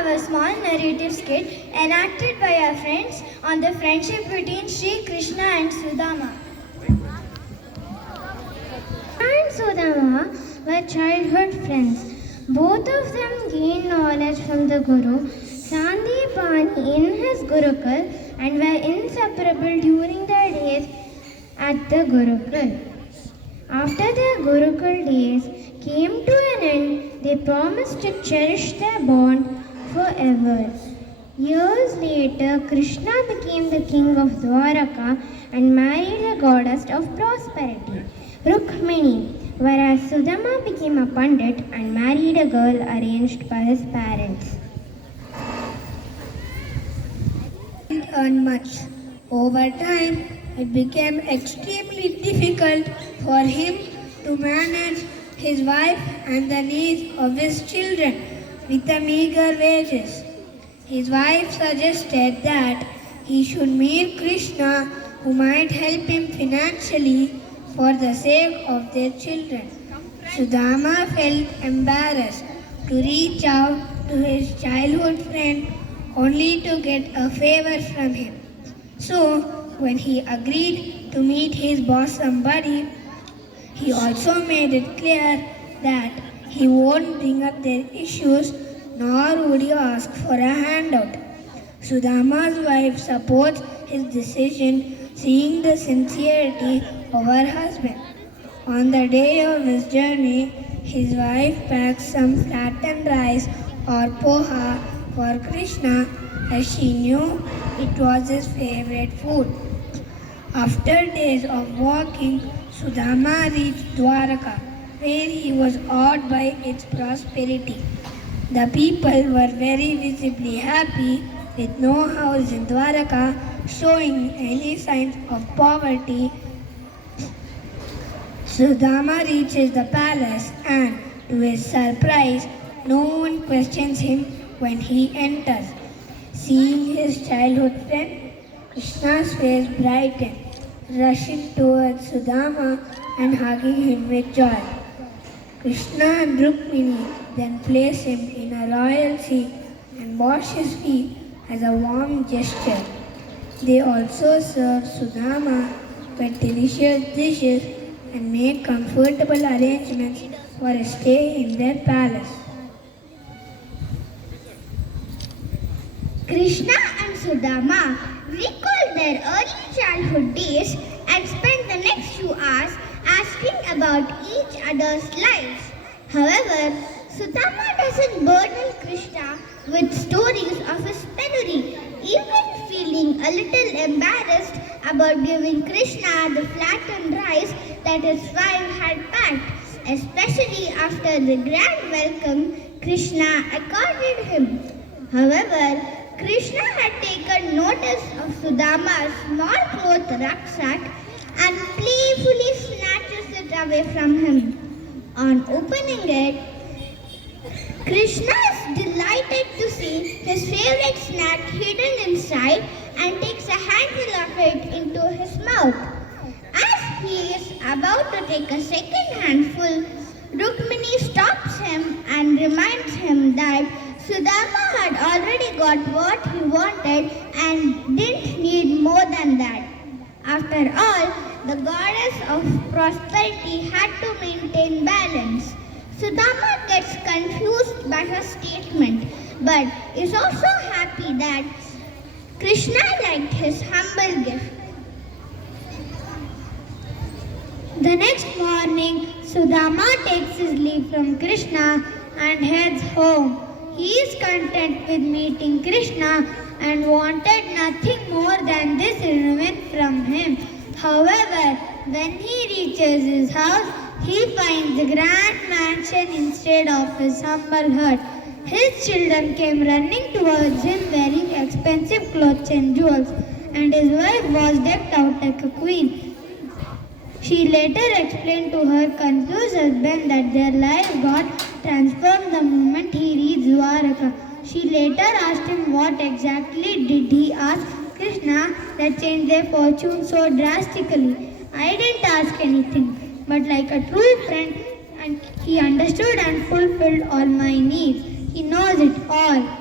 have a small narrative skit enacted by our friends on the friendship between Sri Krishna and Sudhama. And Sudhama were childhood friends. Both of them gained knowledge from the Guru Sandipani in his Gurukul and were inseparable during their days at the Gurukul. After their Gurukul days came to an end, they promised to cherish their bond forever. Years later, Krishna became the king of Dwaraka and married the goddess of prosperity, Rukmini, whereas Sudhama became a pandit and married a girl arranged by his parents. Didn't earn much. Over time, it became extremely difficult for him to manage his wife and the needs of his children with the meager wages. His wife suggested that he should meet Krishna, who might help him financially for the sake of their children. Sudhama felt embarrassed to reach out to his childhood friend only to get a favor from him. So, when he agreed to meet his bosom buddy, he also made it clear that he won't bring up their issues nor would he ask for a handout. Sudhama's wife supports his decision, seeing the sincerity of her husband. On the day of his journey, his wife packed some flattened rice or poha for Krishna as she knew it was his favorite food. After days of walking, Sudhama reached Dwaraka, where he was awed by its prosperity. The people were very visibly happy, with no house in Dwaraka showing any signs of poverty. Sudhama reaches the palace and, to his surprise, no one questions him when he enters. Seeing his childhood friend, Krishna's face brightened, rushing towards Sudhama and hugging him with joy. Krishna and Rukmini then place him in a royal seat and wash his feet as a warm gesture. They also serve Sudhama with delicious dishes and make comfortable arrangements for a stay in their palace. Krishna and Sudhama recalled their early childhood days and spent the next few hours asking about each other's lives. However, Sudhama doesn't burden Krishna with stories of his penury, even feeling a little embarrassed about giving Krishna the flattened rice that his wife had packed, especially after the grand welcome Krishna accorded him. However, Krishna had taken notice of Sudhama's small cloth rucksack and playfully snatches it away from him. On opening it, Krishna is delighted to see his favorite snack hidden inside and takes a handful of it into his mouth. As he is about to take a second handful, Rukmini stops him and reminds him that Sudhama had already got what he wanted and didn't need more than that. After all, the goddess of prosperity had to maintain balance. Sudhama gets confused by her statement, but is also happy that Krishna liked his humble gift. The next morning, Sudhama takes his leave from Krishna and heads home. He is content with meeting Krishna and wanted nothing more than this revenge from him. However, when he reaches his house, he finds the grand mansion instead of his humble hut. His children came running towards him wearing expensive clothes and jewels, and his wife was decked out like a queen. She later explained to her confused husband that their lives got transformed the moment he reached Dwaraka. She later asked him what exactly did he ask Krishna that changed their fortune so drastically. I didn't ask anything, but like a true friend, and he understood and fulfilled all my needs. He knows it all.